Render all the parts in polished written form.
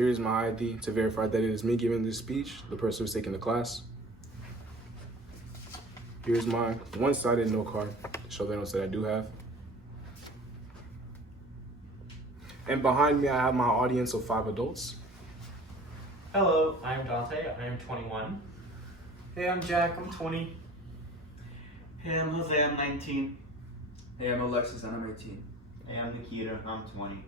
Here is my ID to verify that it is me giving this speech, the person who's taking the class. Here's my one-sided note card to show the notes that I do have. And behind me, I have my audience of 5 adults. Hello, I'm Dante. I am 21. Hey, I'm Jack. I'm 20. Hey, I'm Jose. I'm 19. Hey, I'm Alexis and I'm 18. Hey, I'm Nikita. I'm 20.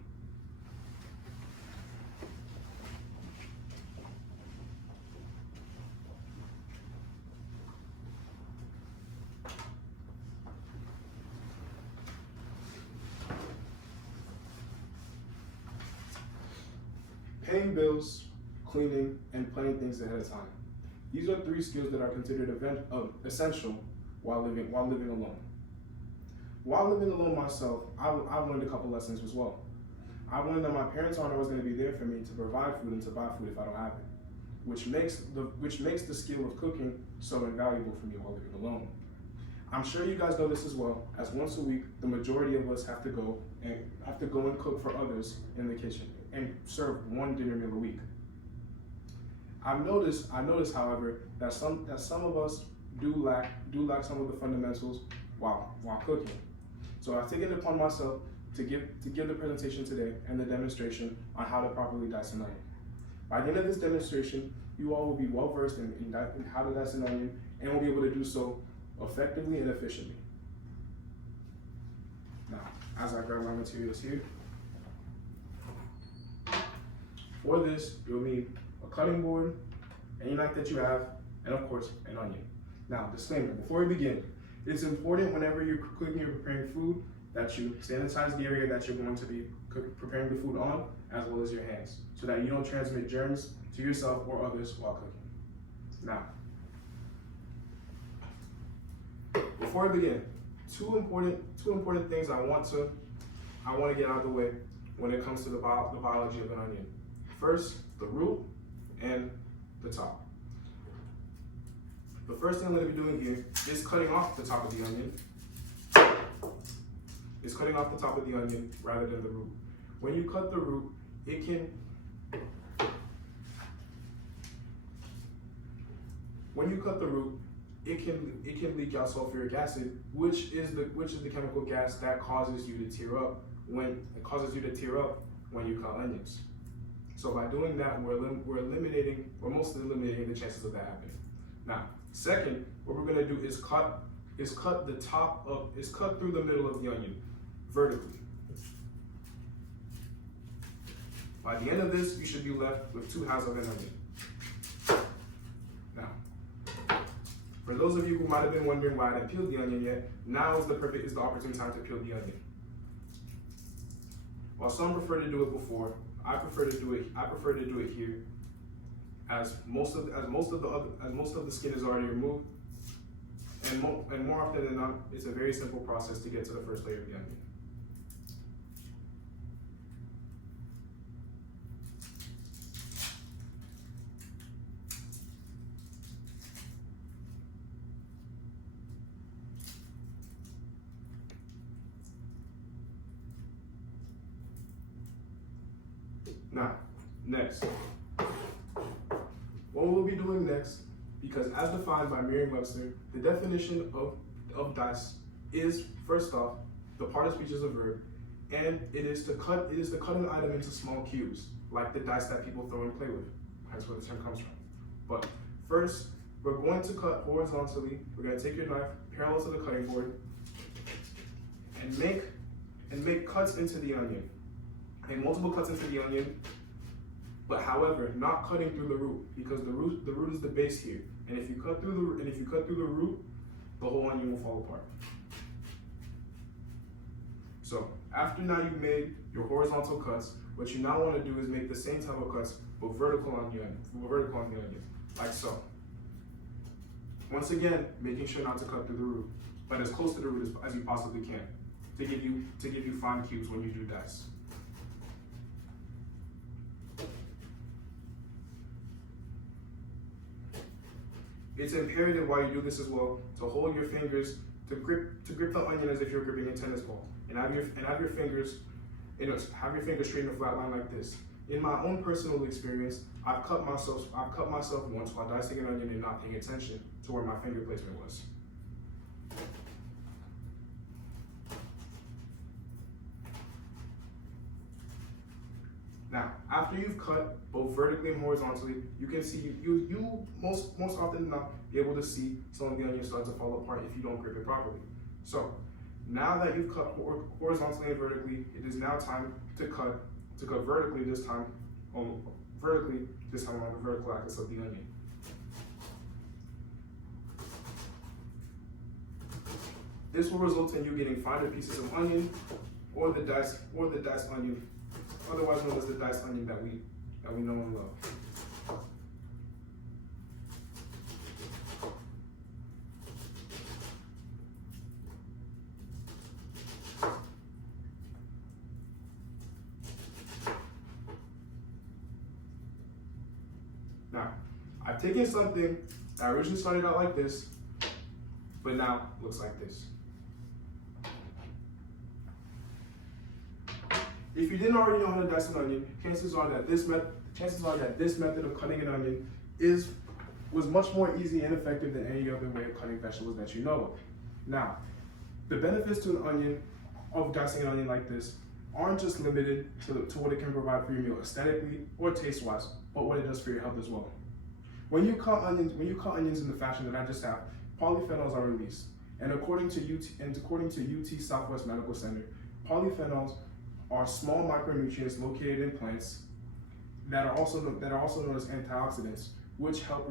Paying bills, cleaning, and planning things ahead of time. These are 3 skills that are considered essential while living alone. While living alone myself, I've learned a couple lessons as well. I've learned that my parents aren't always going to be there for me to provide food and to buy food if I don't have it, which makes the skill of cooking so invaluable for me while living alone. I'm sure you guys know this as well, as once a week, the majority of us have to go and cook for others in the kitchen and serve 1 dinner meal a week. I noticed, however, that some of us do lack some of the fundamentals while cooking. So I've taken it upon myself to give the presentation today and the demonstration on how to properly dice an onion. By the end of this demonstration, you all will be well versed in how to dice an onion and will be able to do so effectively and efficiently. Now, as I grab my materials here, for this, you'll need a cutting board, any knife that you have, and of course, an onion. Now, disclaimer, before we begin, it's important whenever you're cooking or preparing food that you sanitize the area that you're going to be preparing the food on, as well as your hands, so that you don't transmit germs to yourself or others while cooking. Now, before we begin, two important things I want to get out of the way when it comes to the biology of an onion. First, the root and the top. The first thing I'm going to be doing here is cutting off the top of the onion. It's cutting off the top of the onion rather than the root. When you cut the root, it can leak out sulfuric acid, which is the chemical gas that causes you to tear up when you cut onions. So by doing that, we're mostly eliminating the chances of that happening. Now, second, what we're going to do is cut through the middle of the onion vertically. By the end of this, you should be left with 2 halves of an onion. Now, for those of you who might have been wondering why I didn't peel the onion yet, now is the opportune time to peel the onion. While some prefer to do it before, I prefer to do it here, as most of the skin is already removed, and more often than not, it's a very simple process to get to the first layer of the onion. Now, next. What we'll be doing next, because as defined by Merriam-Webster, the definition of dice is, first off, the part of speech is a verb, and it is to cut an item into small cubes, like the dice that people throw and play with. That's where the term comes from. But first, we're going to cut horizontally. We're going to take your knife parallel to the cutting board and make cuts into the onion. Make multiple cuts into the onion, but however, not cutting through the root, because the root is the base here. And if you cut through the root, the whole onion will fall apart. So after now you've made your horizontal cuts, what you now want to do is make the same type of cuts, but vertical on the onion, like so. Once again, making sure not to cut through the root, but as close to the root as you possibly can, to give you fine cubes when you do dice. It's imperative while you do this as well to hold your fingers, to grip the onion as if you're gripping a tennis ball, and have your fingers straight in a flat line like this. In my own personal experience, I've cut myself once while dicing an onion and not paying attention to where my finger placement was. Now, after you've cut both vertically and horizontally, you can see you most often than not be able to see some of the onion start to fall apart if you don't grip it properly. So, now that you've cut horizontally and vertically, it is now time to cut vertically this time along the vertical axis of the onion. This will result in you getting finer pieces of onion or the diced onion, otherwise known as the diced onion that we know and love. Now, I've taken something that originally started out like this, but now looks like this. If you didn't already know how to dice an onion, chances are that this method of cutting an onion was much more easy and effective than any other way of cutting vegetables that you know of. Now, the benefits to an onion, of dicing an onion like this, aren't just limited to what it can provide for your meal aesthetically or taste-wise, but what it does for your health as well. When you cut onions in the fashion that I just have, polyphenols are released, and according to UT Southwest Medical Center, polyphenols are small micronutrients located in plants that are also known as antioxidants, which help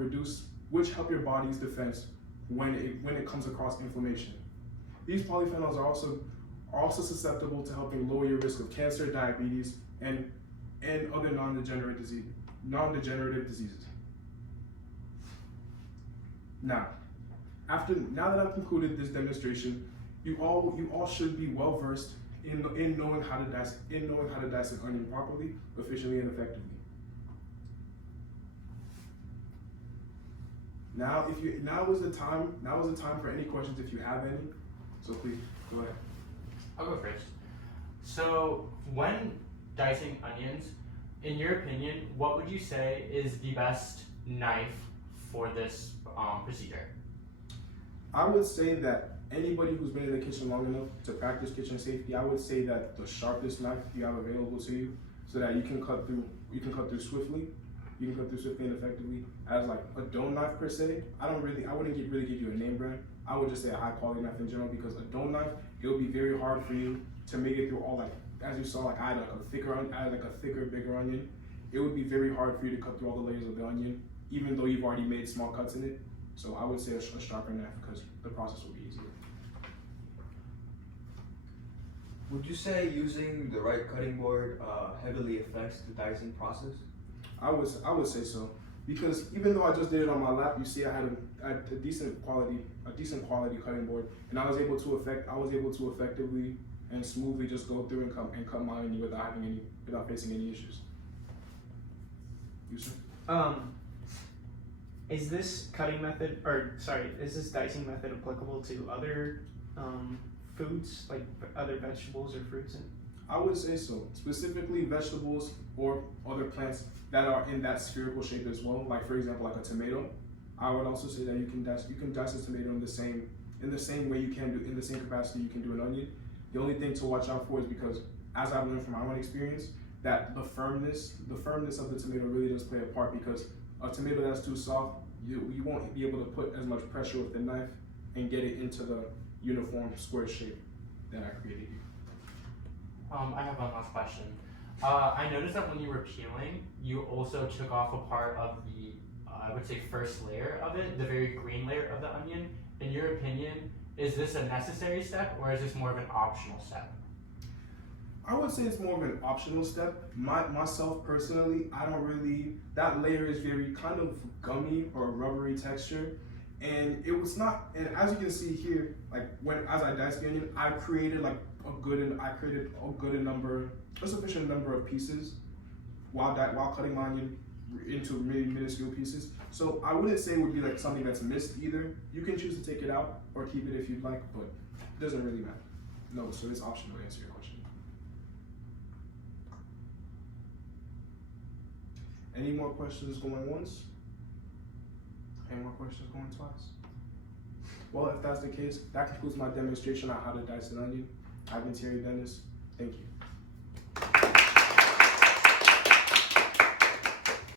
your body's defense when it comes across inflammation. These polyphenols are also susceptible to helping lower your risk of cancer, diabetes, and other non-degenerative diseases. Now that I've concluded this demonstration, you all should be well versed in knowing how to dice an onion properly, efficiently, and effectively. Now is the time for any questions if you have any. So please go ahead. I'll go first. So when dicing onions, in your opinion, what would you say is the best knife for this procedure? I would say that anybody who's been in the kitchen long enough to practice kitchen safety, I would say that the sharpest knife you have available to you, so that you can cut through swiftly. You can cut through swiftly and effectively. As like a dough knife per se, I wouldn't really give you a name brand. I would just say a high quality knife in general, because a dough knife, it would be very hard for you to make it through all, like, as you saw, like I had a thicker, bigger onion. It would be very hard for you to cut through all the layers of the onion, even though you've already made small cuts in it. So I would say a sharper knife, because the process will be easier. Would you say using the right cutting board heavily affects the dicing process? I would say so, because even though I just did it on my lap, you see I had a decent quality cutting board, and I was able to effectively and smoothly just go through and cut my onion without facing any issues. You sir? Is this dicing method applicable to other foods, like other vegetables or fruits? I would say so. Specifically vegetables or other plants that are in that spherical shape as well. Like for example, like a tomato. I would also say that you can dice a tomato in the same way you can do, in the same capacity you can do an onion. The only thing to watch out for is, because as I've learned from my own experience, that the firmness of the tomato really does play a part, because a tomato that's too soft, you won't be able to put as much pressure with the knife and get it into the uniform square shape that I created here. I have one last question. I noticed that when you were peeling, you also took off a part of the, I would say, first layer of it, the very green layer of the onion. In your opinion, is this a necessary step, or is this more of an optional step? I would say it's more of an optional step. Myself personally, that layer is very kind of gummy or rubbery texture. And it was not, and as you can see here, like as I diced the onion, I created a sufficient number of pieces while cutting my onion into really minuscule pieces. So I wouldn't say it would be like something that's missed either. You can choose to take it out or keep it if you'd like, but it doesn't really matter. No, so it's optional to answer your question. Any more questions going once? Any more questions going twice? Well, if that's the case, that concludes my demonstration on how to dice an onion. I've been Thierry, Denis. Thank you.